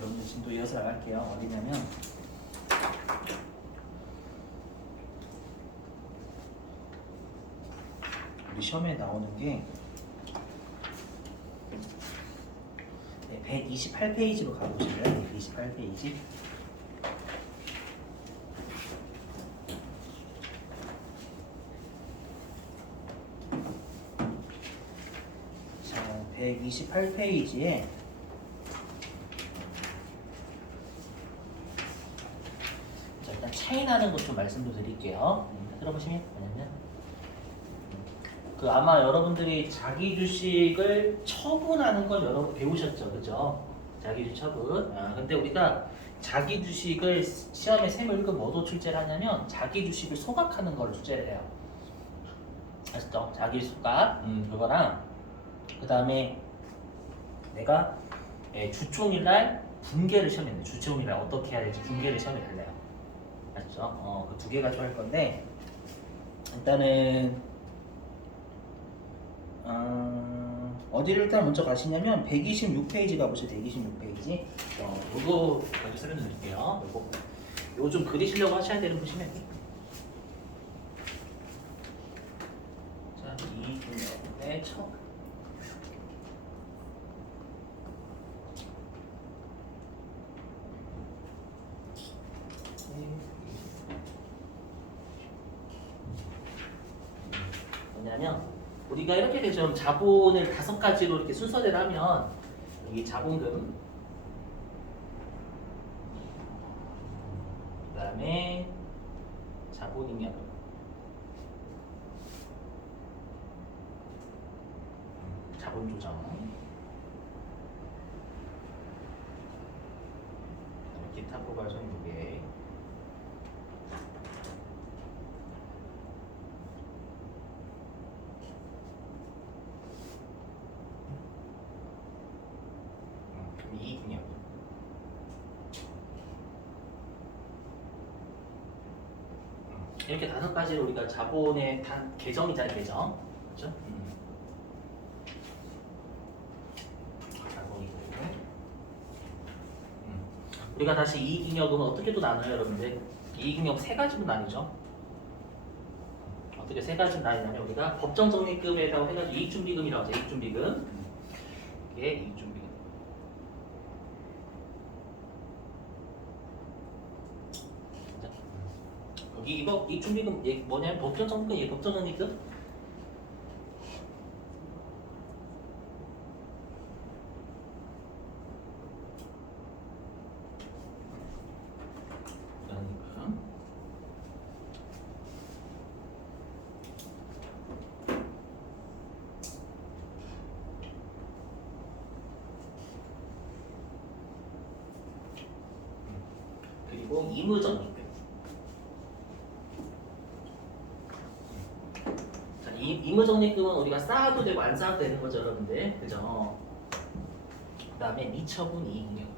여러분들 지금 또 이어서 나갈게요. 어디냐면 우리 시험에 나오는 게 128페이지로 가보실래요? 128페이지. 자, 128페이지에 자, 일단 차이나는 것 좀 말씀도 드릴게요. 들어보시면 뭐냐면 그 아마 여러분들이 자기 주식을 처분하는 걸 여러분 배우셨죠, 그죠? 자기 주식 처분. 근데 우리가 자기 주식을 시험에 세물급 뭐도 출제를 하냐면 자기 주식을 소각하는 걸 출제를 해요. 아시죠? 자기 소각. 그거랑 그 다음에 내가 주총일날 분계를 시험에 내. 주총일날 어떻게 해야 될지 분계를 시험에 달래요. 아시죠? 그 두 개 가지고 할 건데 일단은 어디를 일단 먼저 가시냐면 126페이지 가보세요. 126페이지. 요거 먼저 설명드릴게요. 요거 좀 그리시려고 하셔야 되는 보시면 자, 이 분야의 첫 뭐냐면 우리가 이렇게 되죠. 자본을 5가지로 이렇게 순서대로 하면 여기 자본금, 그 다음에 자본잉여금, 자본조정, 기타 포괄 손익무계, 이익잉여금. 이렇게 5가지로 우리가 자본의 계정이잖아요, 계정. 그렇죠? 자본이고. 우리가 다시 이익잉여금은 어떻게 또 나눠요, 여러분들? 이익잉여금 3가지로 나뉘죠. 어떻게 3가지로 나뉘냐면 우리가 법정적립금에다가 해가지고 이익준비금이라고 하죠. 이익준비금. 이게 이익준비금. 여기 이거 이익준비금 뭐냐면 법정적립금, 이게 법정적립금. 그리고 임의적립금. 자, 임의적립금은 우리가 쌓아도 되고 안 쌓아도 되는 거죠, 여러분들. 그죠? 그 다음에 미처분 이익잉여금.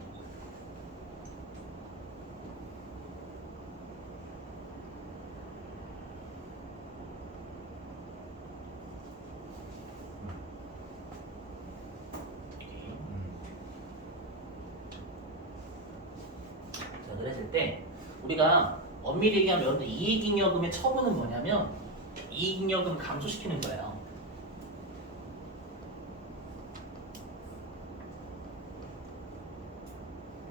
자, 그랬을 때 우리가 엄밀히 얘기하면 여러분들 이익잉여금의 처분은 뭐냐면 이익잉여금 감소시키는 거예요.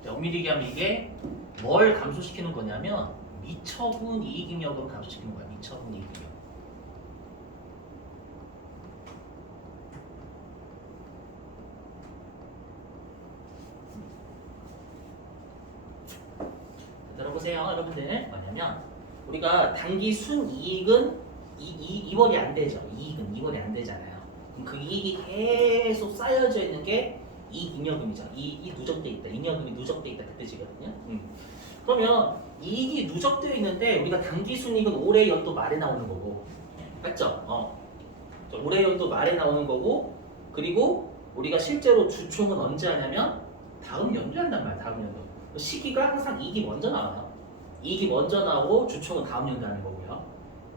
자, 엄밀히 얘기하면 이게 뭘 감소시키는 거냐면 미처분 이익잉여금 감소시키는 거야. 미처분 이익잉여금. 들어보세요, 여러분들. 뭐냐면 우리가 단기 순이익은 이월이 안 되죠. 이익은 이월이 안 되잖아요. 그럼 그 이익이 계속 쌓여져 있는 게 이익잉여금이죠. 이익이 누적돼 있다. 잉여금이 누적돼 있다. 그 뜻이거든요. 그러면 이익이 누적되어 있는데 우리가 단기 순이익은 올해 연도 말에 나오는 거고, 맞죠? 올해 연도 말에 나오는 거고, 그리고 우리가 실제로 주총은 언제 하냐면 다음 연도에 한단 말이야. 다음 연도. 시기가 항상 이익이 먼저 나와요. 이익이 먼저 나오고 주총은 다음 연도에 하는 거고요.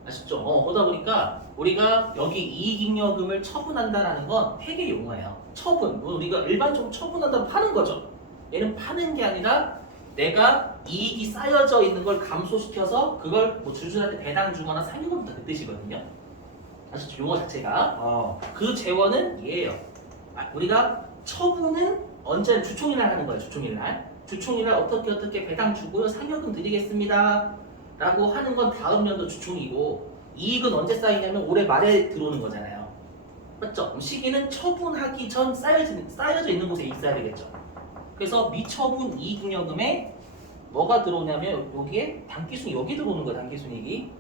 아쉽죠? 그러다 보니까 우리가 여기 이익잉여금을 처분한다라는 건 회계 용어예요. 처분. 우리가 일반적으로 처분한다면 파는 거죠. 얘는 파는 게 아니라 내가 이익이 쌓여져 있는 걸 감소시켜서 그걸 뭐 주주한테 배당 주거나 상여금부터 그 뜻이거든요. 아시죠? 용어 자체가 그 재원은 얘예요. 우리가 처분은 언제 주총일날 하는 거예요. 주총일날 어떻게 배당 주고요 상여금 드리겠습니다 라고 하는 건 다음 연도 주총이고 이익은 언제 쌓이냐면 올해 말에 들어오는 거잖아요. 맞죠? 그럼 시기는 처분하기 전 쌓여져 있는 곳에 있어야 되겠죠. 그래서 미처분 이익잉여금에 뭐가 들어오냐면 여기에 당기순이익 여기 들어오는 거예요. 당기순이익이.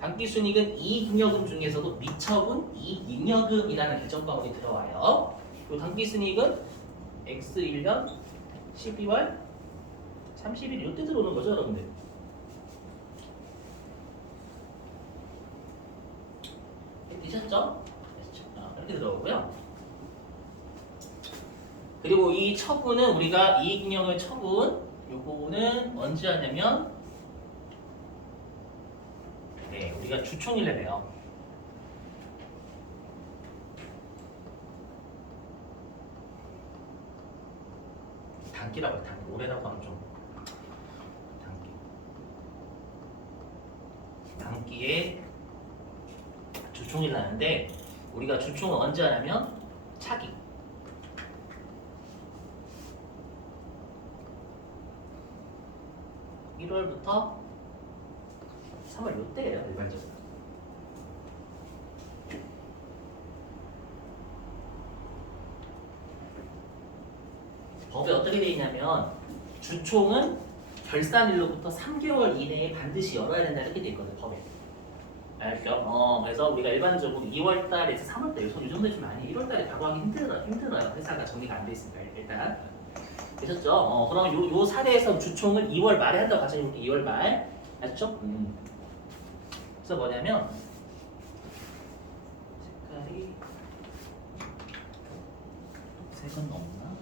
당기순이익은 이익잉여금 중에서도 미처분 이익잉여금이라는 개정과목이 들어와요. 그 당기순이익은 X1년 12월 30일 이때 들어오는 거죠, 여러분들. 되셨죠? 이렇게 들어오고요. 그리고 이 처분은 우리가 이익잉여금의 처분 요거는 언제 하냐면 우리가 주총일에 해요. 단기라고 해요. 단기. 올해라고 하면 좀 단기에 주총일 나는데 우리가 주총을 언제 하냐면 차기 1월부터 3월 요때예요. 일반적으로. 법에 어떻게 되어 있냐면 주총은 결산일로부터 3개월 이내에 반드시 열어야 된다 이렇게 되어 있거든요. 법에. 알죠? 그래서 우리가 일반적으로 2월달에서 3월달 이 정도 좀 많이 1월달에 각오하기 힘들어요. 회사가 정리가 안 돼 있으니까 일단. 되셨죠? 그럼 요 사례에서 주총을 2월 말에 한다고 가정해볼게요. 2월 말. 아셨죠? 그래서 뭐냐면 색깔이 색은 없나?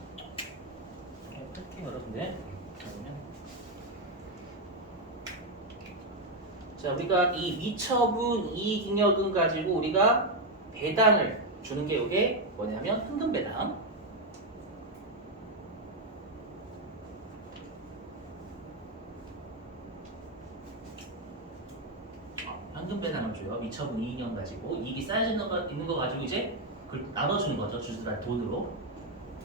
어떻게 여러분들 그러면 자 우리가 이 미처분 이익잉여금 가지고 우리가 배당을 주는 게 이게 뭐냐면 현금 배당. 현금 배당을 줘요. 미처분 이익잉여금 가지고 이익이 쌓여져 있는 거 가지고 이제 그걸 나눠주는 거죠. 주주들한테 돈으로.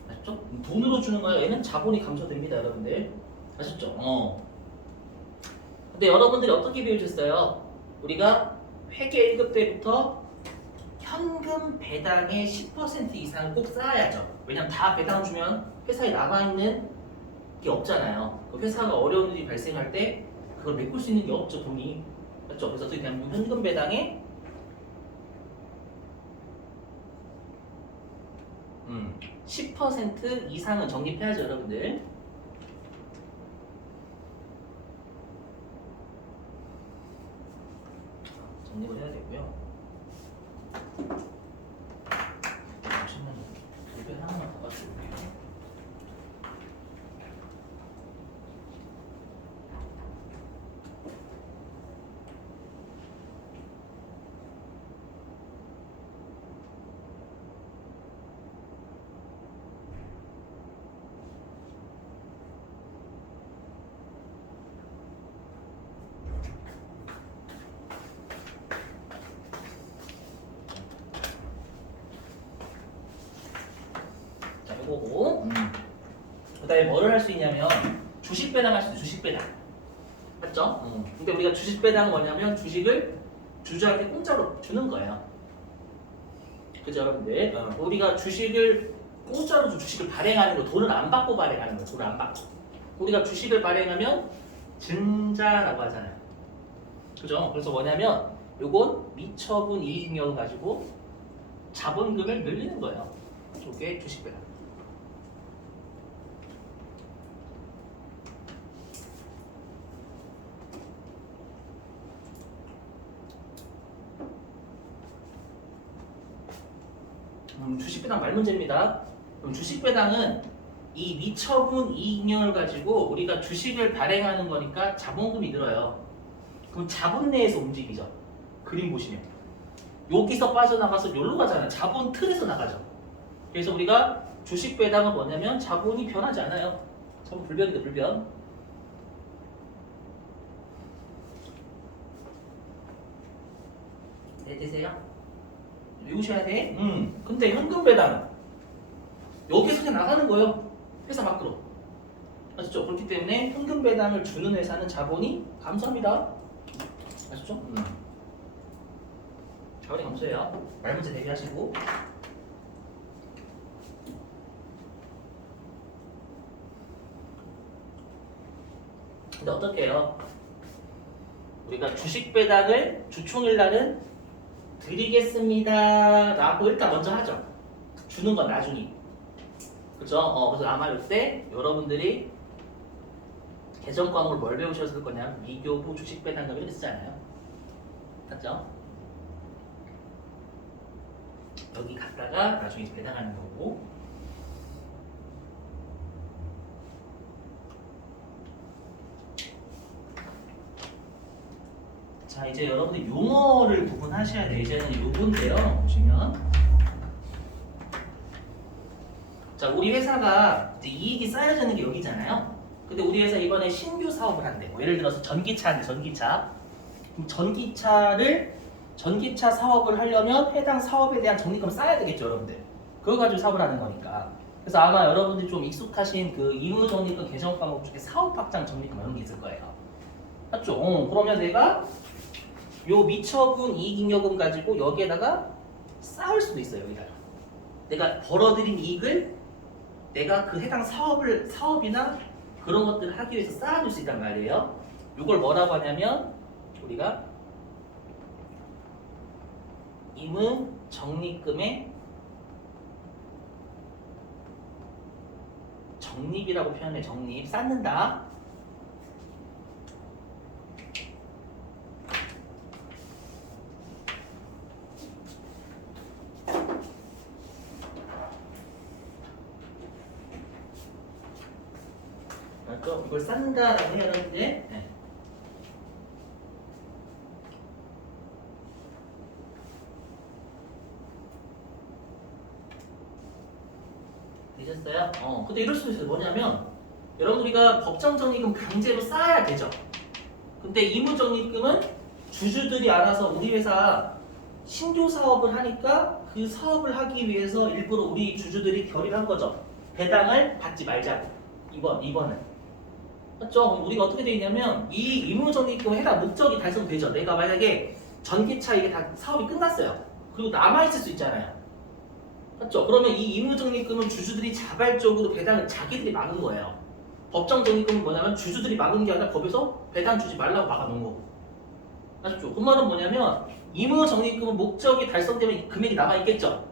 아셨죠? 돈으로 주는 거예요. 얘는 자본이 감소됩니다, 여러분들. 아셨죠? 근데 여러분들이 어떻게 배우셨어요? 우리가 회계 1급 때부터 현금 배당의 10% 이상을 꼭 쌓아야죠. 왜냐면 다 배당 주면 회사에 남아있는 게 없잖아요. 그 회사가 어려운 일이 발생할 때 그걸 메꿀 수 있는 게 없죠, 돈이. 맞죠? 그래서 어떻게 하면 현금 배당의 10% 이상은 적립해야죠, 여러분들. 적립을 해야 되고요. 잠시만요. 돌배 하나만 더 가져올게요. 거고 그 다음에 뭐를 할 수 있냐면 주식 배당 할 수 있어요. 주식 배당 맞죠? 근데 우리가 주식 배당은 뭐냐면 주식을 주주한테 공짜로 주는 거예요. 그죠 여러분들? 우리가 주식을 공짜로 주식을 발행하는 거 돈을 안 받고 발행하는 거예요. 돈을 안 받고 우리가 주식을 발행하면 증자라고 하잖아요. 그죠? 그래서 뭐냐면 요건 미처분 이익잉여금 가지고 자본금을 늘리는 거예요. 이게 주식 배당. 주식 배당 말 문제입니다. 그럼 주식 배당은 이 미처분 이익잉여금을 가지고 우리가 주식을 발행하는 거니까 자본금이 늘어요. 그럼 자본 내에서 움직이죠. 그림 보시면 여기서 빠져나가서 여기로 가잖아요. 자본 틀에서 나가죠. 그래서 우리가 주식 배당은 뭐냐면 자본이 변하지 않아요. 자본 불변인데 불변. 네, 되세요? 외우셔야 돼. 근데 현금 배당은 여기서 그냥 나가는 거예요. 회사 밖으로. 아시죠? 그렇기 때문에 현금 배당을 주는 회사는 자본이 감소합니다. 아시죠? 자본이 감소해요. 말 문제 대비하시고. 근데 어떻게 해요? 우리가 주식 배당을 주총일 날은 드리겠습니다 라고 일단 먼저 하죠. 주는 건 나중에. 그죠? 그래서 아마 이때 여러분들이 개정 과목을 뭘 배우셨을 거냐? 미교부 주식 배당금 이렇게 쓰잖아요. 맞죠? 여기 갔다가 나중에 배당하는 거고. 자, 이제 여러분들 용어를 구분하셔야 돼요. 이제는 요건데요. 보시면. 자, 우리 회사가 이제 이익이 쌓여지는 게 여기잖아요. 근데 우리 회사 이번에 신규 사업을 한대. 뭐 예를 들어서 전기차인데 전기차. 그럼 전기차 사업을 하려면 해당 사업에 대한 적립금 쌓아야 되겠죠, 여러분들. 그거 가지고 사업을 하는 거니까. 그래서 아마 여러분들이 좀 익숙하신 그 의무적립금 개정 과목 중에 사업 확장 적립금 이런 게 있을 거예요. 맞죠? 그러면 내가 요 미처분 이익잉여금 가지고 여기에다가 쌓을 수도 있어요. 여기다가 내가 벌어들인 이익을 내가 그 해당 사업이나 그런 것들을 하기 위해서 쌓아둘 수 있단 말이에요. 이걸 뭐라고 하냐면 우리가 임의 적립금의 적립이라고 표현해. 적립 쌓는다. 맞죠? 이걸 쌓는다라고 해야 되는데. 네. 되셨어요? 근데 이럴 수도 있어요. 뭐냐면 여러분 우리가 법정적립금 강제로 쌓아야 되죠. 근데 의무적립금은 주주들이 알아서 우리 회사 신규 사업을 하니까 그 사업을 하기 위해서 일부러 우리 주주들이 결의를 한 거죠. 배당을 받지 말자고. 이번은. 맞죠? 그럼 우리가 어떻게 돼 있냐면 이 의무적립금 해당 목적이 달성되죠. 내가 만약에 전기차 이게 다 사업이 끝났어요. 그리고 남아있을 수 있잖아요. 맞죠? 그러면 이 의무적립금은 주주들이 자발적으로 배당을 자기들이 막은 거예요. 법정적립금은 뭐냐면 주주들이 막은 게 아니라 법에서 배당 주지 말라고 막아놓은 거고. 아셨죠? 그 말은 뭐냐면 의무적립금은 목적이 달성되면 금액이 남아있겠죠?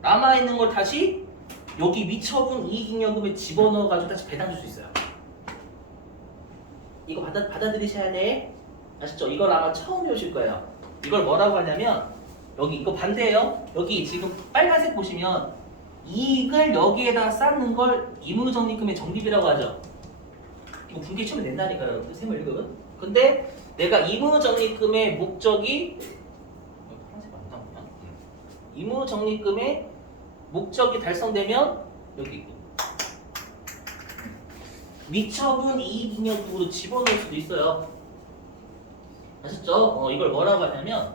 남아있는 걸 다시 여기 미처분 이익잉여금에 집어넣어가지고 다시 배당 줄 수 있어요. 이거 받아들이셔야 돼. 아시죠? 이걸 아마 처음 배우실 거예요. 이걸 뭐라고 하냐면 여기 이거 반대예요. 여기 지금 빨간색 보시면 이익을 여기에다 쌓는 걸 의무적립금의 적립이라고 하죠. 이거 분기 처음에 낸다니까요, 여러분들 세무 1급은. 근데 내가 의무적립금의 목적이 파란색 안 나오냐? 의무적립금의 목적이 달성되면 여기 있고 미처분 이익잉여금으로 집어넣을 수도 있어요. 아셨죠? 이걸 뭐라고 하냐면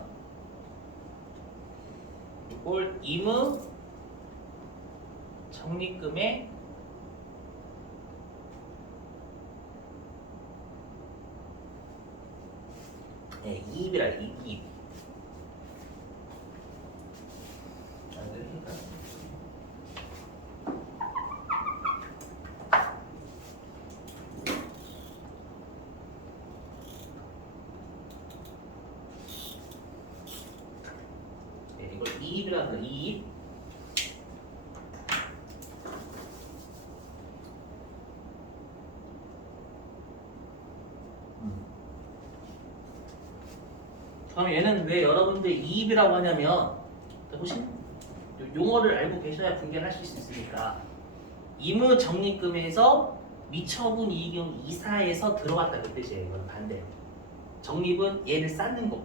이걸 임의 적립금의 이입이라 이입. 이걸 이입이라 하는 이입. 그럼 얘는 왜 여러분들 이입이라고 하냐면 보신 용어를 알고 계셔야 분별을 하실 수 있으니까 의무적립금에서 미처분 이익은 이사에서 들어갔다 그 뜻이에요. 이건 반대. 적립은 얘를 쌓는 거.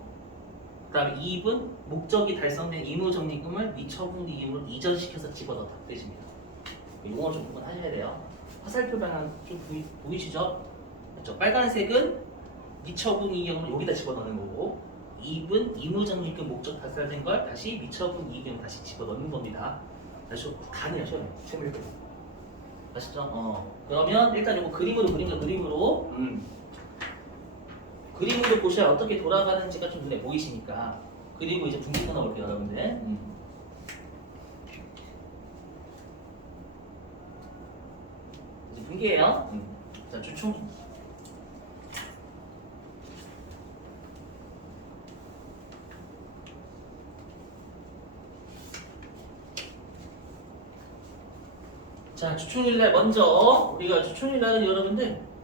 그다음에 이입은 목적이 달성된 의무적립금을 미처분 이익으로 이전시켜서 집어넣다 뜻입니다. 이걸 좀 구분하셔야 돼요. 화살표 방향 좀 보이시죠? 그렇죠? 빨간색은 미처분 이익으로 여기다 집어넣는 거고, 이입은 의무적립금 목적 달성된 걸 다시 미처분 이익으로 다시 집어넣는 겁니다. 다시 가능하셔요. 채물금. 아시죠? 그러면 일단 이거 그림으로 그린 거 그림으로. 그림으로 보셔야 어떻게 돌아가는지가 좀 눈에 보이시니까. 그리고 이제 분기가 나올게요, 여러분들. 이제 분기예요. 자, 주충. 자, 주충일날 먼저 우리가 주충일날은 여러분들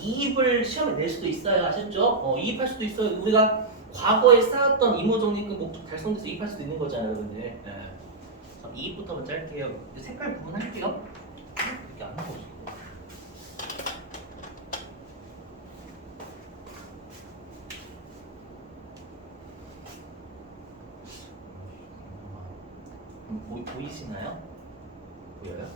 이입을 시험에 낼 수도 있어요. 아셨죠? 이입할 수도 있어요. 우리가 과거에 쌓았던 의무적립금 목적 달성돼서 이입할 수도 있는 거잖아요, 여러분들. 네. 그럼 이입부터 먼저 할게요. 색깔 구분할게요. 이렇게 안 나오죠. 보이시나요? 보여요?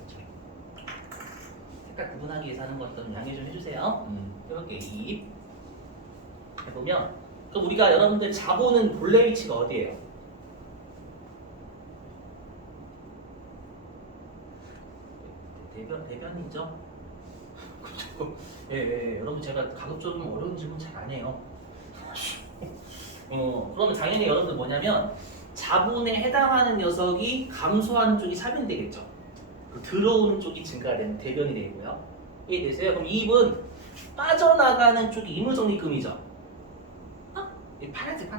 색깔 구분하기 위해서 하는 거니까 좀 양해 좀 해주세요. 이렇게 이입 해보면, 그럼 우리가 여러분들 자본은 본래 위치가 어디예요? 대변이죠? 그렇죠. 예, 여러분 제가 가급적이면 어려운 질문 잘 안 해요. 그러면 당연히 여러분들 뭐냐면 자본에 해당하는 녀석이 감소하는 쪽이 삽입되겠죠. 들어오는 쪽이 증가되는 대변이 되고요. 이해되세요? 그럼 이입은 빠져나가는 쪽이 의무적립금이죠. 파란색.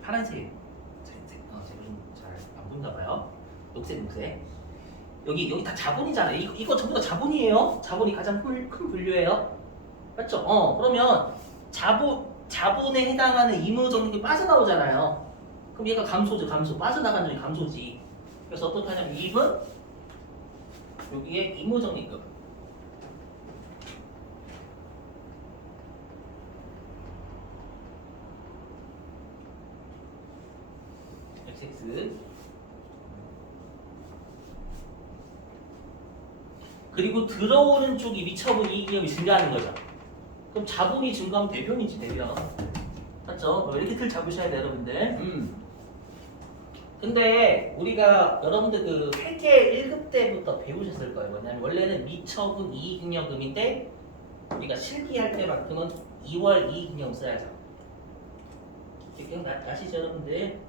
제가 좀 잘 안 보인가 봐요. 녹색. 여기 다 자본이잖아요. 이거 전부 다 자본이에요. 자본이 가장 큰 분류예요. 맞죠? 그러면 자본에 해당하는 의무적립금이 빠져나오잖아요. 그럼 얘가 감소죠. 빠져나가는 쪽이 감소지. 그래서 어떻게 하냐면 이입은 여기에 의무적립금 XX 그리고 들어오는 쪽이 미처분 이익금이 증가하는 거죠. 그럼 자본이 증가하면 대변이지, 대변. 맞죠? 이렇게 틀 잡으셔야 돼요, 여러분들. 근데 우리가 여러분들 그 회계 1급 때부터 배우셨을 거예요. 뭐냐면 원래는 미처분 이익잉여금인데 우리가 실기할 때만큼은 2월 이익잉여금 써야죠. 기억나시죠, 여러분들?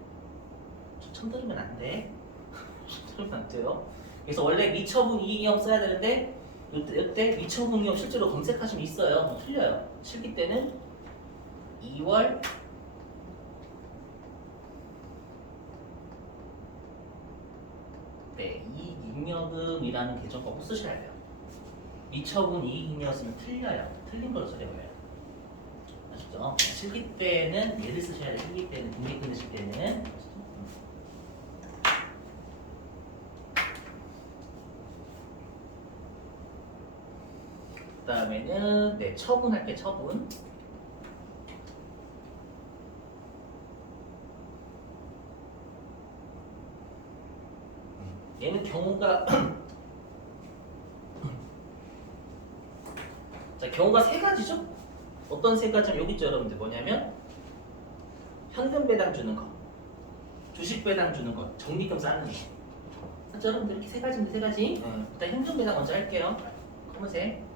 처음들으면 안 돼. 처음들으면 안 돼요. 그래서 원래 미처분 이익잉여금 써야 되는데 이때 미처분 이익잉여금 실제로 검색하시면 있어요. 틀려요. 실기 때는 2월 이익잉여금이라는 계정과 꼭 쓰셔야 돼요. 미처분 이익잉여금이었으면 틀려요. 틀린 걸 써려고요. 아시죠? 실기 때는 얘를 쓰셔야 돼요. 실기 때는 분기 끊으실 때는. 그 다음에는 처분할게. 처분. 얘는 경우가 자, 경우가 세 가지죠? 어떤 세 가지면 여기 있죠, 여러분들. 뭐냐면 현금 배당 주는 거, 주식 배당 주는 거, 적립금 쌓는 거. 맞죠, 여러분들? 이렇게 세 가지인데 세 가지. 일단 현금 배당 먼저 할게요. 검은색.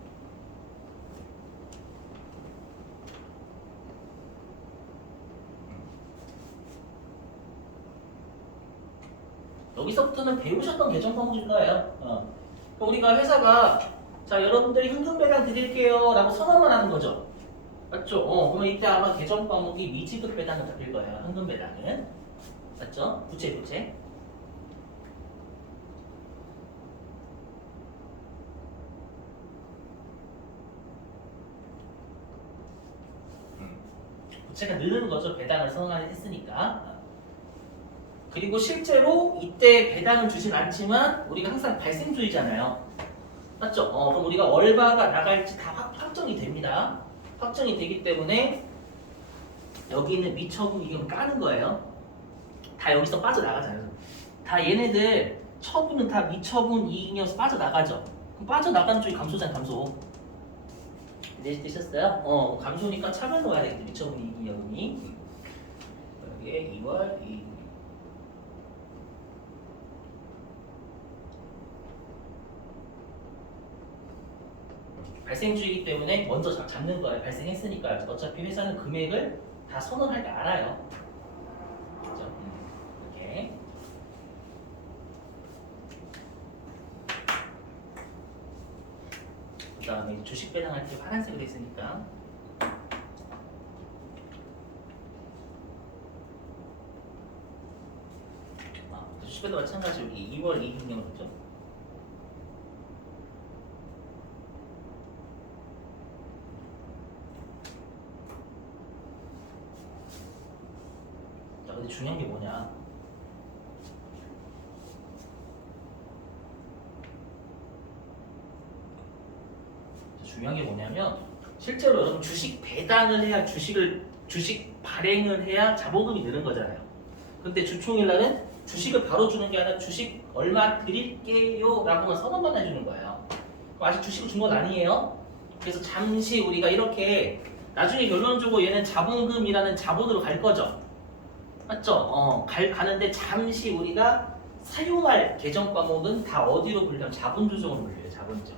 여기서부터는 배우셨던 계정 과목일 거예요. 우리가 회사가 자, 여러분들이 현금 배당 드릴게요 라고 선언만 하는 거죠. 맞죠? 그러면 이때 아마 계정 과목이 미지급 배당을 잡힐 거예요. 현금 배당은. 맞죠? 부채. 부채가 느는 거죠. 배당을 선언을 했으니까. 그리고 실제로 이때 배당은 주진 않지만 우리가 항상 발생주의잖아요. 맞죠? 그럼 우리가 얼마가 나갈지 다 확정이 됩니다. 확정이 되기 때문에 여기는 미처분 이익은 까는 거예요. 다 여기서 빠져나가잖아요. 다 얘네들 처분은 다 미처분 이익이어서 빠져나가죠. 그럼 빠져나가는 쪽이 감소잖아요. 감소. 되셨어요? 감소니까 차별 넣어야 되겠죠. 미처분 이익이니 여기에 2월 이익. 발생주이기 때문에 먼저 잡는 거예요. 발생했으니까 어차피 회사는 금액을 다 선언할 때 알아요. 그렇죠? 이렇게. 그 다음에 주식 배당할 때 파란색으로 있으니까 주식 배당 마찬가지로 여기 2월 이익률이죠. 근데 중요한 게 뭐냐? 중요한 게 뭐냐면 실제로 여러분 주식 배당을 해야 주식 발행을 해야 자본금이 느는 거잖아요. 근데 주총일 날은 주식을 바로 주는 게 아니라 주식 얼마 드릴게요 라고만 선언만 해주는 거예요. 아직 주식을 준 건 아니에요. 그래서 잠시 우리가 이렇게 나중에 결론적으로 얘는 자본금이라는 자본으로 갈 거죠. 맞죠? 가는데 잠시 우리가 사용할 계정 과목은 다 어디로 불려요? 자본 조정으로 불려요. 자본 조정.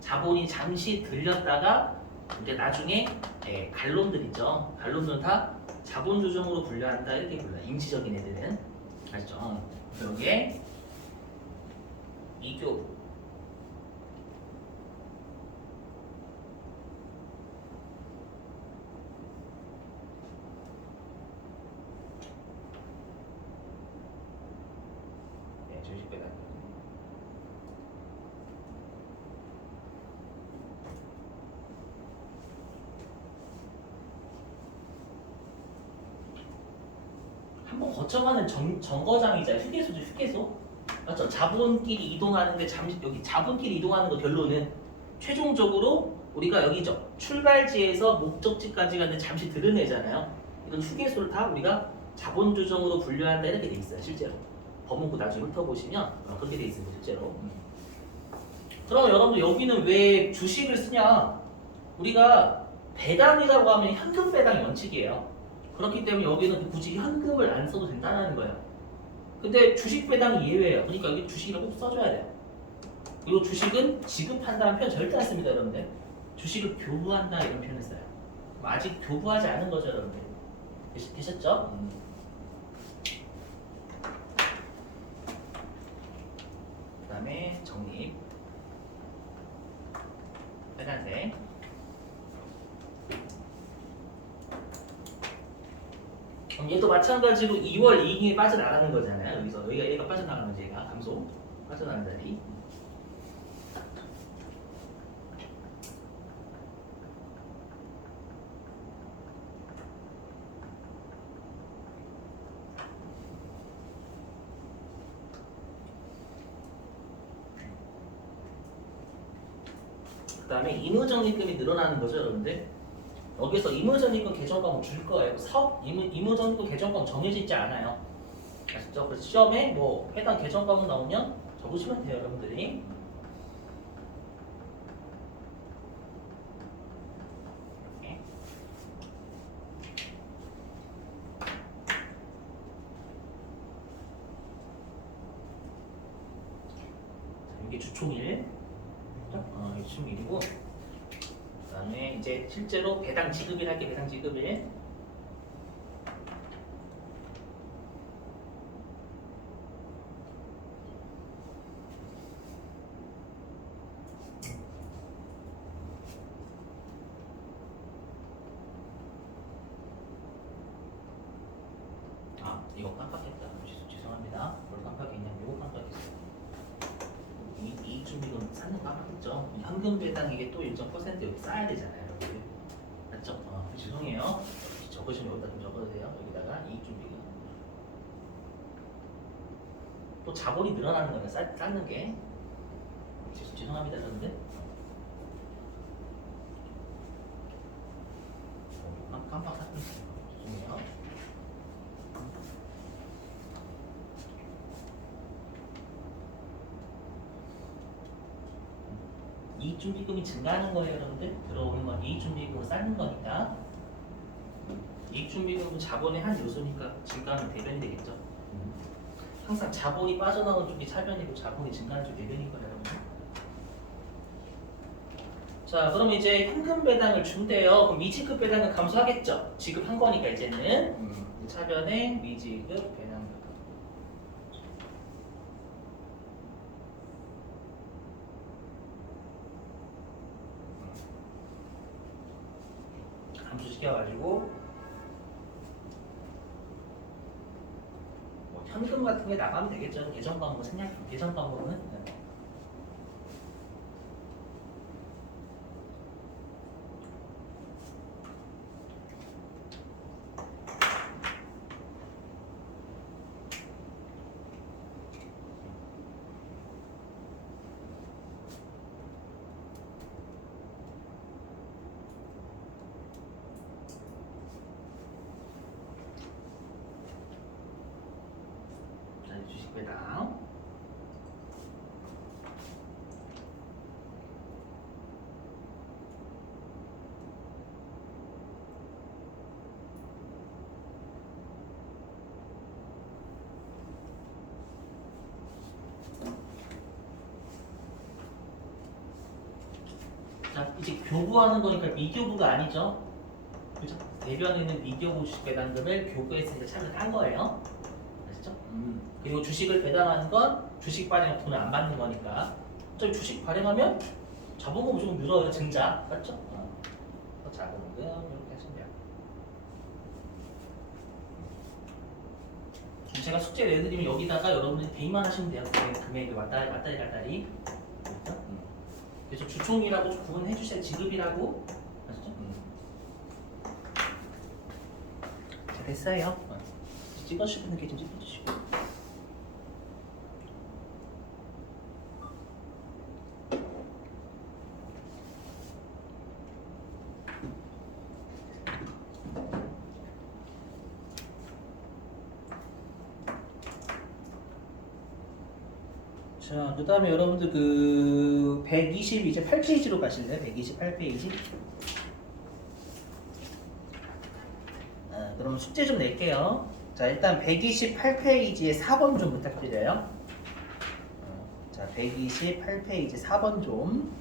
자본이 잠시 들렸다가 이제 나중에 갈론들 있죠. 갈론들은 다 자본 조정으로 분류한다 이렇게 불러요. 임시적인 애들은 맞죠? 여기에 이교 주식 배당. 한번 거쳐가는 정거장이자 휴게소죠. 휴게소 맞죠? 자본끼리 이동하는데 잠시 여기 자본끼리 이동하는 거 결론은 최종적으로 우리가 여기죠. 출발지에서 목적지까지 가는데 잠시 들으내잖아요. 이건 휴게소를 다 우리가 자본 조정으로 분류한다 이렇게 돼 있어요. 실제로. 법문고 나중에 훑어보시면 그렇게 돼 있습니다. 실제로. 그럼 여러분들 여기는 왜 주식을 쓰냐? 우리가 배당이라고 하면 현금 배당이 원칙이에요. 그렇기 때문에 여기는 굳이 현금을 안 써도 된다는 거예요. 근데 주식 배당이 예외예요. 그러니까 여기 주식이라고 꼭 써줘야 돼요. 그리고 주식은 지급한다는 표현 절대 안 씁니다, 여러분들. 주식을 교부한다 이런 표현을 써요. 아직 교부하지 않은 거죠, 여러분들. 되셨죠? 그 다음에 적립 빨간색. 그럼 얘도 마찬가지로 2월 이익이 빠져나가는 거잖아요. 여기서 얘가 빠져나가는 얘가 감소 빠져나가는 자리. 그 다음에 임의적립금이 늘어나는 거죠, 여러분들. 여기서 임의적립금 계정과목 줄 거예요. 사업 임의적립금 계정과목 정해져 있지 않아요. 아시죠? 그래서 시험에 뭐 해당 계정과목 나오면 적으시면 돼요, 여러분들이. 이렇게. 자, 이게 주총일. 이게 주총일이고. 그 다음에 이제 실제로 배당 지급일 할게. 배당 지급일. 이거 깜빡했다. 죄송합니다. 뭘 깜빡했냐면 이거 깜빡했어요. 이 준비금 쌓는 거 깜빡했죠. 현금 배당 이게 또 일정 퍼센트 여기 쌓아야 되잖아요. 여러분들. 맞죠? 죄송해요. 적으시면 여기다 좀 적어도 돼요. 여기다가 이익 준비금. 또 자본이 늘어나는 거는 쌓는 게. 죄송합니다, 여러분들. 깜빡 샀습니다. 죄송해요. 이익준비금이 증가하는 거예요, 여러분들. 들어오는 건 이익준비금을 쌓는 거니까. 이익준비금은 자본의 한 요소니까 증가하면 대변이 되겠죠. 항상 자본이 빠져나오는 쪽이 차변이고 자본이 증가하는 쪽이 대변일 거예요, 여러분들. 자, 그럼 이제 현금 배당을 준대요. 그럼 미지급 배당은 감소하겠죠. 지급한 거니까 이제는 차변에 미지급 배당. 감소시켜가지고 뭐 현금 같은 게 나가면 되겠죠. 계정 광고 생략, 계정 광고는. 주식 배당. 자, 이제 교부하는 거니까 미교부가 아니죠. 그죠? 대변에는 미교부 주식 배당금을 교부에서 이제 참여한 거예요. 아시죠? 그리고 주식을 배당하는 건 주식 발행 돈을 안 받는 거니까. 어차피 주식 발행하면 자본금 무조건 늘어요, 증자. 맞죠? 자본금 이렇게 하시면 돼요. 제가 숙제 내드리면 여기다가 여러분들이 대입만 하시면 돼요. 금액을 왔다리 갔다리. 그렇죠? 그래서 주총이라고 구분해 주세요. 지급이라고. 아시죠? 자, 됐어요. 찍어주시고 있는 게좀 찍어주시고. 자, 그 다음에 여러분들 그 120 이제 8페이지로 가실래요? 128페이지. 그럼 숙제 좀 낼게요. 자, 일단 128페이지에 4번 좀 부탁드려요. 자, 128페이지 4번 좀.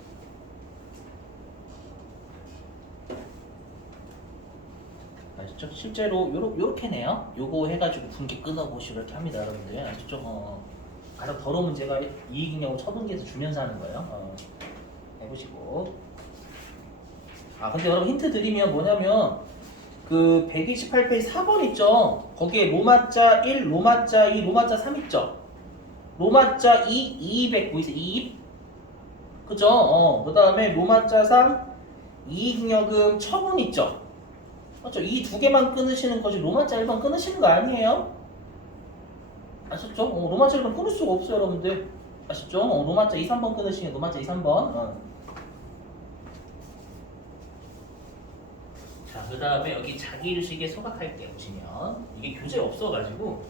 아시죠? 실제로 요렇게 내요. 요거 해가지고 분기 끊어보시고 이렇게 합니다, 여러분들. 아시죠? 가장 더러운 문제가 이익잉여하고 처분기에서 주면서 하는 거예요. 해보시고. 근데 여러분 힌트 드리면 뭐냐면 그 128페이지 4번 있죠? 거기에 로마자 1, 로마자 2, 로마자 3 있죠? 로마자 2, 200 보이세요? 2입? 그죠? 그 다음에 로마자 3, 이익잉여금 처분 있죠? 맞죠? 이 두 개만 끊으시는 거지 로마자 1번 끊으시는 거 아니에요? 아셨죠? 로마자 1번 끊을 수가 없어요, 여러분들. 아셨죠? 로마자 2, 3번 끊으시면 로마자 2, 3번. 자, 그 다음에 여기 자기 주식에 소각할게요. 보시면 이게 교재 없어가지고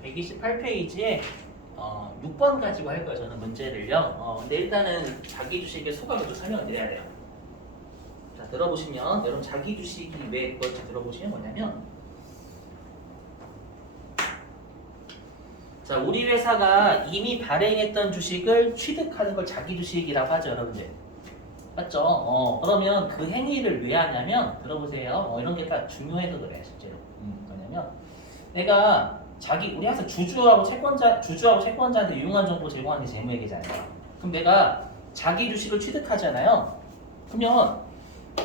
페이지 128페이지에 6번 가지고 할 거예요. 저는 문제를요. 근데 일단은 자기 주식의 소각을 좀 설명을 드려야 돼요. 자, 들어보시면 여러분 자기 주식이 왜 그걸지 들어보시면 뭐냐면 자, 우리 회사가 이미 발행했던 주식을 취득하는 걸 자기 주식이라고 하죠, 여러분들. 맞죠? 그러면 그 행위를 왜 하냐면 들어보세요. 이런 게 다 중요해서 그래요, 실제로. 뭐냐면 내가 우리 항상 주주하고 채권자한테 유용한 정보 제공하는 게 재무회계잖아요. 그럼 내가 자기 주식을 취득하잖아요. 그러면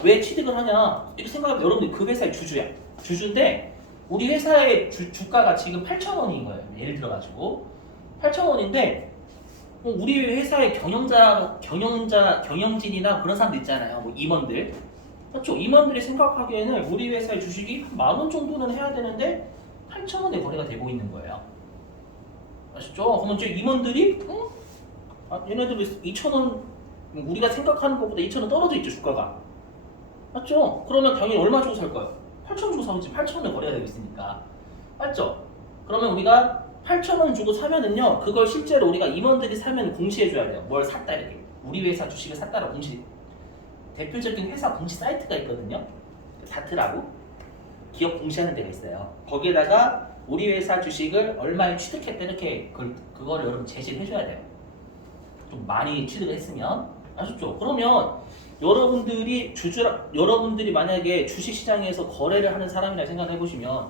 왜 취득을 하냐? 이렇게 생각하면 여러분들 그 회사의 주주야. 주주인데 우리 회사의 주가가 지금 8,000원인 거예요. 예를 들어가지고 8,000원인데 우리 회사의 경영진이나 그런 사람들 있잖아요. 뭐 임원들. 그렇죠? 임원들이 생각하기에는 우리 회사의 주식이 10,000원 정도는 해야 되는데 8,000원에 거래가 되고 있는 거예요. 아시죠? 그러면 이제 임원들이 얘네들 2,000원 우리가 생각하는 것보다 2,000원 떨어져 있죠 주가가. 맞죠? 그러면 당연히 얼마 주고 살까요? 8,000원 주고 사면 지금 8,000원에 거래가 되고 있으니까. 맞죠? 그러면 우리가 8,000원 주고 사면은요, 그걸 실제로 우리가 임원들이 사면 공시해줘야 돼요. 뭘 샀다 이렇게. 우리 회사 주식을 샀다라고 공시. 대표적인 회사 공시 사이트가 있거든요. 다트라고 기업 공시하는 데가 있어요. 거기에다가 우리 회사 주식을 얼마에 취득했다 이렇게 그거를 여러분 제시를 해줘야 돼요. 좀 많이 취득을 했으면. 아셨죠? 그러면 여러분들이 만약에 주식시장에서 거래를 하는 사람이라 생각해 보시면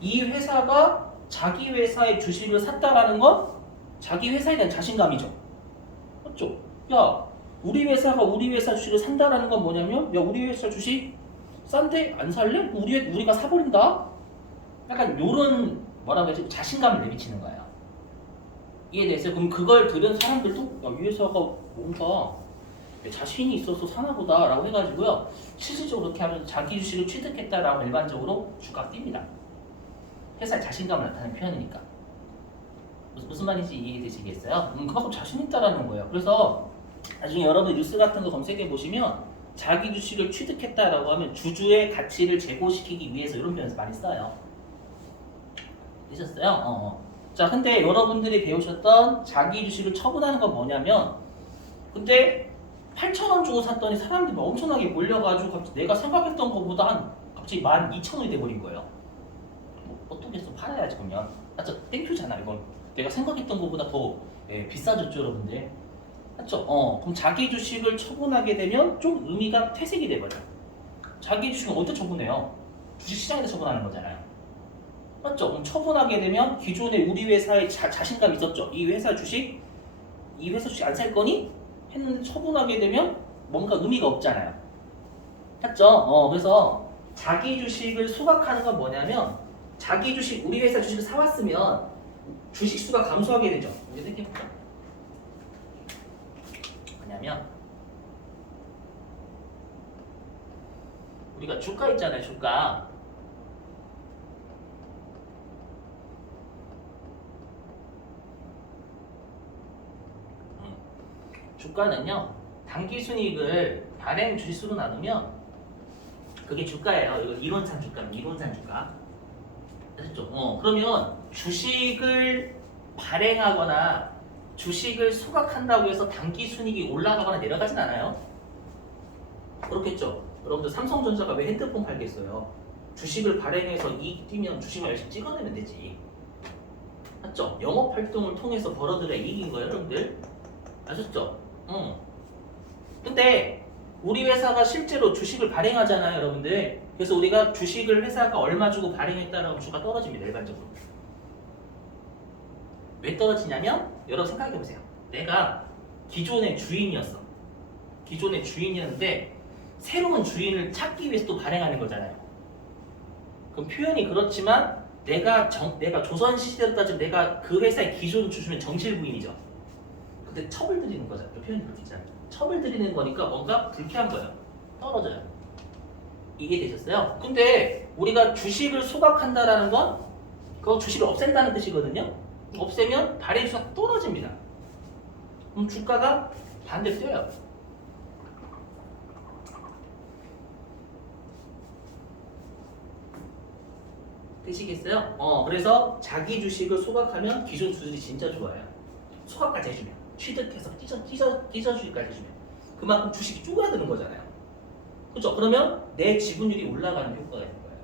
이 회사가 자기 회사의 주식을 샀다라는 건 자기 회사에 대한 자신감이죠. 맞죠? 야, 우리 회사가 우리 회사 주식을 산다라는 건 뭐냐면, 야, 우리 회사 주식 싼데 안 살래? 우리가 사버린다? 약간 요런 뭐라고 해야지 자신감을 내비치는 거예요. 이해됐어요? 그럼 그걸 들은 사람들도 야, 이 회사가 뭔가 자신이 있어서 사나보다 라고 해가지고요, 실질적으로 그렇게 하면 자기 주식을 취득했다라고 일반적으로 주가가 뜁니다. 회사의 자신감을 나타내는 표현이니까. 무슨 말인지 이해되시겠어요? 그만큼 자신 있다라는 거예요. 그래서 나중에 여러분 뉴스 같은 거 검색해 보시면 자기 주식을 취득했다라고 하면 주주의 가치를 제고시키기 위해서 이런 표현을 많이 써요. 되셨어요? 자, 근데 여러분들이 배우셨던 자기 주식을 처분하는 건 뭐냐면, 근데 8,000원 주고 샀더니 사람들이 막 엄청나게 몰려가지고 갑자기 내가 생각했던 것보다 갑자기 12,000원이 돼버린 거예요. 어떻겠어? 팔아야지 그러면. 맞죠? 땡큐잖아 이건. 내가 생각했던 것보다 더 비싸졌죠 여러분들. 맞죠? 그럼 자기 주식을 처분하게 되면 좀 의미가 퇴색이 돼버려. 자기 주식은 어디에 처분해요? 주식시장에서 처분하는 거잖아요. 맞죠? 그럼 처분하게 되면 기존에 우리 회사에 자신감이 있었죠. 이 회사 주식 안 살 거니? 했는데 처분하게 되면 뭔가 의미가 없잖아요. 맞죠? 그래서 자기 주식을 소각하는 건 뭐냐면, 자기 주식, 우리 회사 주식을 사왔으면 주식 수가 감소하게 되죠. 우리 생각해볼까? 뭐냐면, 우리가 주가 있잖아요, 주가. 주가는요, 당기순이익을 발행 주식수로 나누면 그게 주가예요. 이거 이론상 주가는 이론상 주가. 아셨죠? 그러면 주식을 발행하거나 주식을 소각한다고 해서 당기순이익이 올라가거나 내려가진 않아요. 그렇겠죠? 여러분들 삼성전자가 왜 핸드폰 팔겠어요? 주식을 발행해서 이익 뛰면 주식만 열심히 찍어내면 되지. 맞죠? 영업활동을 통해서 벌어들여야 이익인 거예요, 여러분들. 아셨죠? 근데 우리 회사가 실제로 주식을 발행하잖아요, 여러분들. 그래서 우리가 주식을 회사가 얼마 주고 발행했다라고 주가 떨어집니다, 일반적으로. 왜 떨어지냐면, 여러분 생각해보세요. 내가 기존의 주인이었어. 기존의 주인이었는데 새로운 주인을 찾기 위해서 또 발행하는 거잖아요. 그럼 표현이 그렇지만 내가 조선시대로 따지면 내가 그 회사의 기존 주주면 정실부인이죠. 근데 첩을 들이는 거죠. 표현이 그렇게 있잖아요. 첩을 들이는 거니까 뭔가 불쾌한 거예요. 떨어져요. 이게 되셨어요? 근데 우리가 주식을 소각한다라는 건 그거 주식을 없앤다는 뜻이거든요. 없애면 발행 수가 떨어집니다. 그럼 주가가 반대로 뛰어요. 되시겠어요? 그래서 자기 주식을 소각하면 기존 주주들이 진짜 좋아요. 소각까지 해주면, 취득해서 찢어주기까지 해주면 그만큼 주식이 쪼그라드는 거잖아요. 그렇죠? 그러면 내 지분율이 올라가는 효과가 있는 거예요.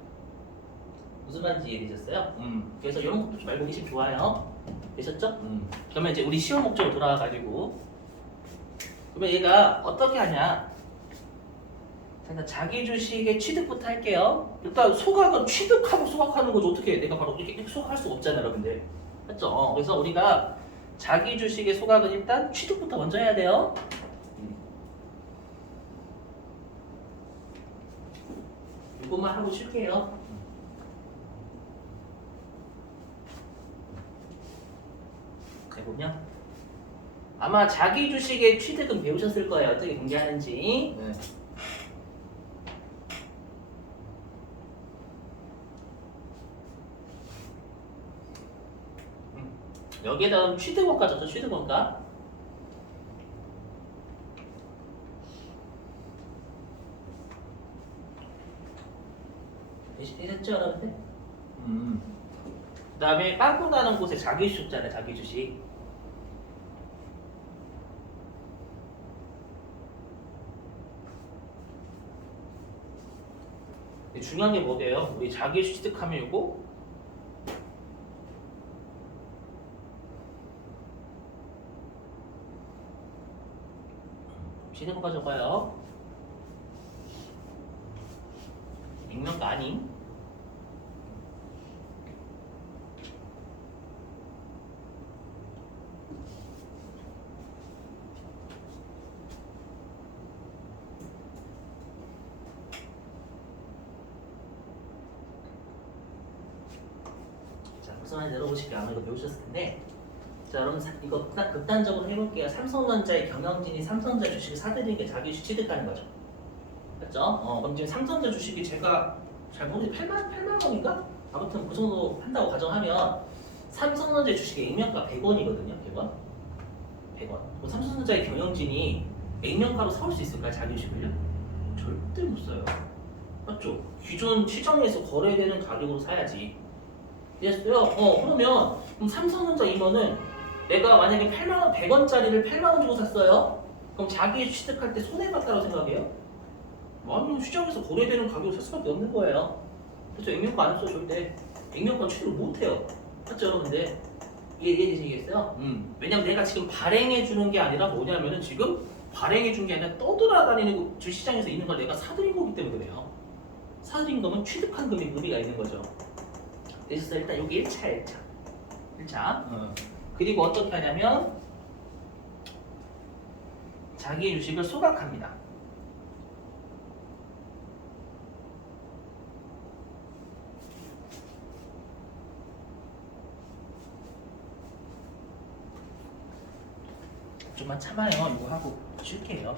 무슨 말인지 이해되셨어요? 그래서 이런 것도 좀 알고 계시면 좋아요. 되셨죠? 그러면 이제 우리 시험 목적으로 돌아와가지고, 그러면 얘가 어떻게 하냐? 일단 자기 주식의 취득부터 할게요. 일단 소각은 취득하고 소각하는 거죠. 어떻게 해? 내가 바로 이렇게 소각할 수가 없잖아요, 여러분들. 맞죠? 그래서 우리가 자기 주식의 소각은 일단 취득부터 먼저 해야 돼요. 이것만 하고 쉴게요. 해보면 아마 자기 주식의 취득은 배우셨을 거예요. 어떻게 공개하는지. 네. 여기에다 취득원가 줬죠. 취득원가. 이랬죠, 여러분들? 그 다음에 빵꾸 나는 곳에 자기 주식 잖아요. 자기 주식. 중요한 게 뭐예요? 우리 자기 주식 취득하면 이거 취득원가 적어요. 익명가 아님. 자, 우선 내려보실게요. 아마 이거 배우셨을 텐데. 자, 여러분 이거 극단적으로 해볼게요. 삼성전자의 경영진이 삼성전자 주식을 사들이는 게 자기 주식 취득하는 거죠. 맞죠? 그럼 지금 삼성전자 주식이 제가 잘 모르겠는데 8만 원인가? 아무튼 그 정도 한다고 가정하면 삼성전자 주식의 액면가 100원이거든요. 100원. 100원. 그럼 삼성전자의 경영진이 액면가로 사올 수 있을까요? 자기 주식을요? 절대 못 사요. 맞죠? 기존 시장에서 거래되는 가격으로 사야지. 됐어요? 그러면 그럼 삼성전자이면은 내가 만약에 8만 원, 100원짜리를 8만 원 주고 샀어요? 그럼 자기 취득할 때 손해봤다고 생각해요? 아니면 시장에서 거래되는 가격을 살 수밖에 없는 거예요. 그래서 액면가 안 써, 절대. 액면가 취득을 못해요. 맞죠, 여러분들? 이해되시겠어요? 왜냐면 내가 지금 발행해주는 게 아니라 뭐냐면은 지금 발행해준 게 아니라 떠돌아다니는 주시장에서 있는 걸 내가 사들인 거기 때문에 그래요. 사들인 거면 취득한 금액 의미가 있는 거죠. 그래서 일단 여기 1차. 그리고 어떻게 하냐면 자기 주식을 소각합니다. 좀만 참아요. 이거 하고 쉴게요.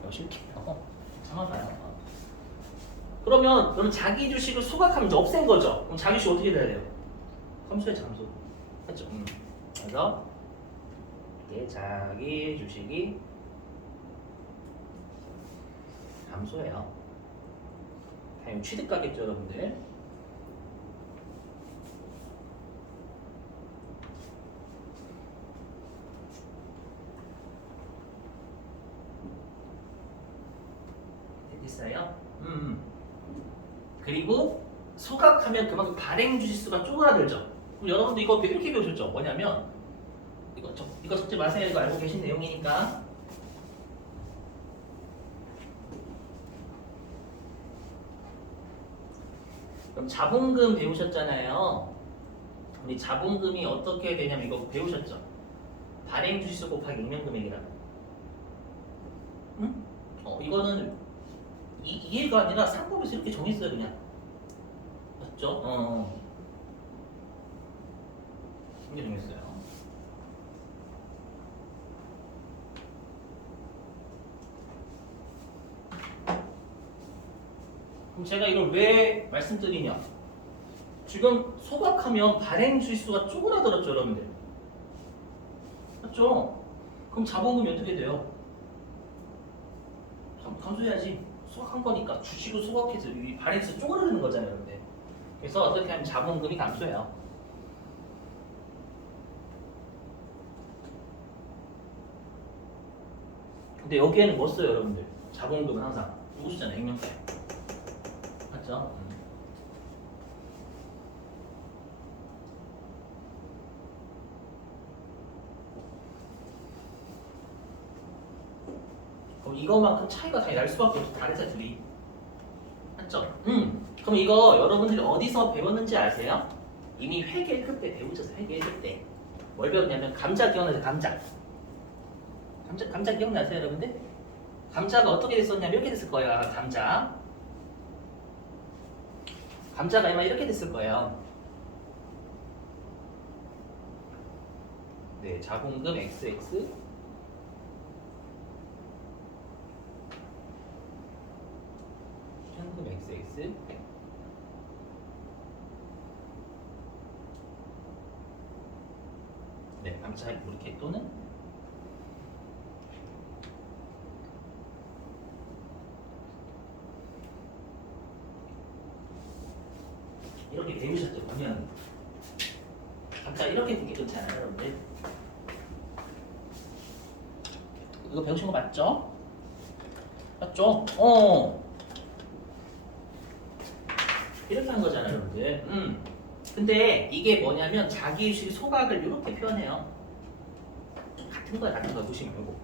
이거 쉴게요. 참아봐요. 그러면 여러분 자기 주식을 소각하면 이제 없앤 거죠. 그럼 자기 주식 어떻게 돼야 돼요? 함수의 함수. 맞죠? 그래서 이게 자기 주식이 함수예요. 당연히 취득가겠죠, 여러분들. 됐어요? 그리고 소각하면 그만큼 발행 주식수가 쪼그라들죠. 그럼 여러분도 이거 이렇게 배우셨죠? 뭐냐면 이거 적지 마세요. 이거 알고 계신 내용이니까. 그럼 자본금 배우셨잖아요. 우리 자본금이 어떻게 되냐면 이거 배우셨죠? 발행 주식수 곱하기 익명금액이라고. 응? 이거는 이해가 아니라 상법에서 이렇게 정했어요, 그냥. 맞죠? 이게 정했어요. 그럼 제가 이걸 왜 말씀드리냐? 지금 소각하면 발행 주식수가 쪼그라들었죠, 여러분들. 맞죠? 그럼 자본금이 어떻게 돼요? 감소해야지. 소각한 거니까 주식을 소각해서 이 발행수 쪼그라드는 거잖아요, 여러분들. 그래서 어떻게 하면 자본금이 감소해요. 근데 여기에는 뭐 써요, 여러분들? 자본금은 항상 누구 쓰잖아요, 액면가. 맞죠? 그럼 이거만큼 차이가 당연히 날 수밖에 없어. 다르죠, 둘이. 맞죠? 그럼 이거 여러분들이 어디서 배웠는지 아세요? 이미 회계 1급 때 배우셨어요. 회계 1급 때. 뭘 배웠냐면 감자 기억나세요? 감자 기억나세요, 여러분들? 감자가 어떻게 됐었냐면 이렇게 됐을 거예요. 감자가 아마 이렇게 됐을 거예요. 네, 자본금 XX 현금 XX 네, 감차 이렇게 또는 이렇게 배우셨죠? 보면 감차 이렇게 되게 좋잖아요, 여러분들. 이거 배우신 거 맞죠? 맞죠? 이렇게 한 거잖아요, 여러분들. 근데 이게 뭐냐면 자기주식 소각을 이렇게 표현해요. 같은 거야. 보시면 이거.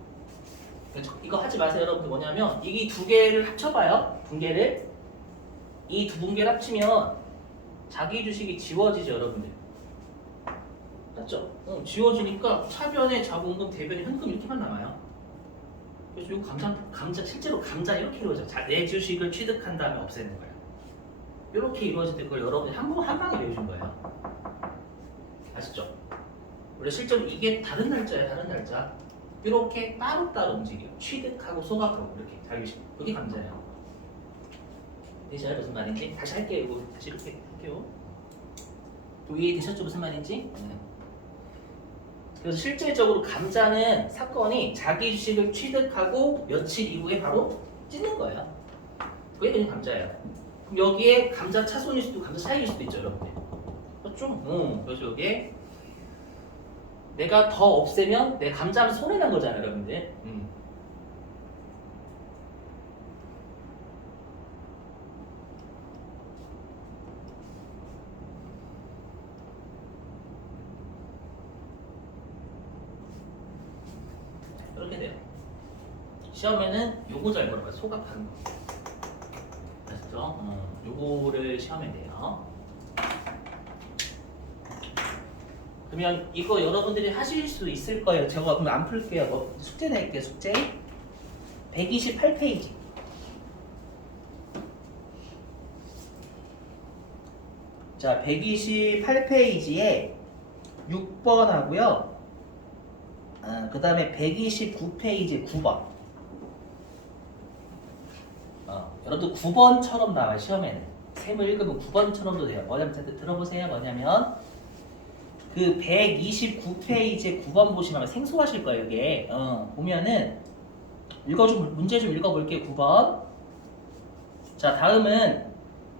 이거 하지 마세요, 여러분들. 뭐냐면 이 두 개를 합쳐봐요. 분계를. 이 두 분계를 합치면 자기 주식이 지워지죠, 여러분들. 맞죠? 지워지니까 차변에 자본금, 대변에 현금 이렇게만 남아요. 그래서 이 감자 실제로 감자 이렇게 이루어져. 내 주식을 취득한 다음에 없애는 거예요. 이렇게 이루어질 때 그걸 여러분이 한 방에 배우신 거예요. 아시죠? 원래 실제로 이게 다른 날짜예요, 다른 날짜. 이렇게 따로따로 움직여요. 취득하고 소각하고 이렇게 자기주식. 그게 감자예요. 되셔요? 무슨 말인지? 다시 할게요. 이거 다시 이렇게 할게요. 이해되셨죠? 무슨 말인지? 네. 그래서 실질적으로 감자는 사건이 자기 주식을 취득하고 며칠 이후에 바로 찢는 거예요. 그게 그냥 감자예요. 그럼 여기에 감자 차손일 수도 감자 차익일 수도 있죠, 여러분들. 그렇죠? 그래서 여기에 내가 더 없애면 내 감자는 손해난 거잖아요, 여러분들. 이렇게 돼요. 시험에는 요거 잘 물어봐요. 소각하는 거. 아시죠? 요거를 시험에 내요. 그러면 이거 여러분들이 하실 수 있을 거예요. 제가 그럼 안 풀게요. 숙제 낼게요. 숙제 128페이지. 자, 128페이지에 6번 하고요. 그 다음에 129페이지 9번. 여러분들 9번처럼 나와요, 시험에는. 세무 1급은 9번처럼도 돼요. 뭐냐면, 들어보세요. 뭐냐면, 그 129페이지에 9번 보시면 생소하실 거예요, 이게. 보면은, 문제 좀 읽어볼게요, 9번. 자, 다음은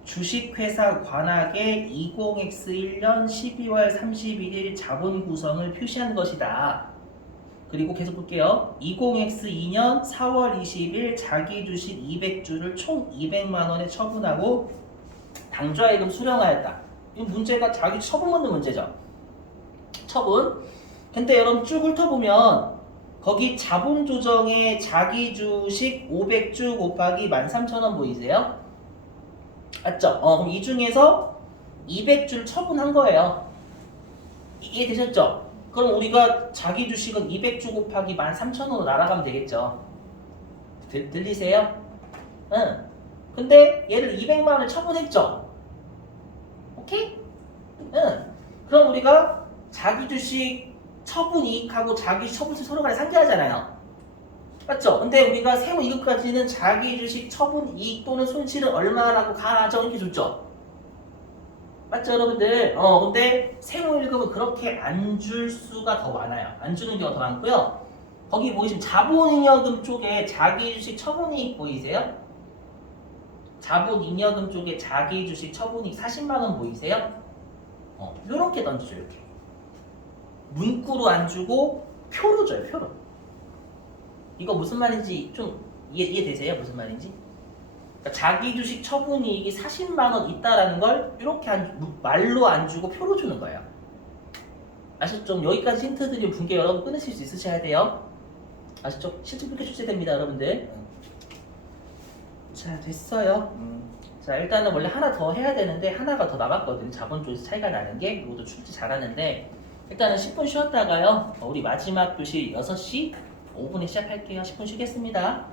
주식회사 관악의 20X1년 12월 31일 자본 구성을 표시한 것이다. 그리고 계속 볼게요. 20X2년 4월 20일 자기 주식 200주를 총 200만 원에 처분하고 당좌예금 수령하였다. 이 문제가 자기 처분 묻는 문제죠. 처분. 근데 여러분 쭉 훑어보면 거기 자본 조정에 자기 주식 500주 곱하기 13,000원 보이세요? 맞죠? 그럼 이 중에서 200주를 처분한 거예요. 이해되셨죠? 그럼 우리가 자기 주식은 200주 곱하기 13,000원으로 날아가면 되겠죠. 들리세요? 응. 근데 얘를 200만 원을 처분했죠. 오케이? 응. 그럼 우리가 자기 주식 처분 이익하고 자기 처분세 서로 간에 상계하잖아요. 맞죠? 근데 우리가 세무 이익까지는 자기 주식 처분 이익 또는 손실은 얼마라고 가정 이렇게 줬죠. 맞죠, 여러분들? 근데 세무 1급은 그렇게 안 줄 수가 더 많아요. 안 주는 경우가 더 많고요. 거기 보이시면 자본잉여금 쪽에 자기 주식 처분이익 보이세요? 자본잉여금 쪽에 자기 주식 처분이익 40만 원 보이세요? 요렇게 던져줘요, 이렇게. 문구로 안 주고 표로 줘요, 표로. 이거 무슨 말인지 좀 이해되세요? 무슨 말인지? 자기 주식 처분이익이 40만 원 있다라는 걸 이렇게 말로 안 주고 표로 주는 거예요. 아셨죠? 여기까지 힌트 드리면 분계 여러분 끊으실 수 있으셔야 돼요. 아셨죠? 실제 그렇게 출제됩니다, 여러분들. 자, 됐어요. 자, 일단은 원래 하나 더 해야 되는데 하나가 더 남았거든요. 자본 쪽에서 차이가 나는 게. 이것도 출제 잘하는데 일단은 10분 쉬었다가요. 우리 마지막 교시 6시 5분에 시작할게요. 10분 쉬겠습니다.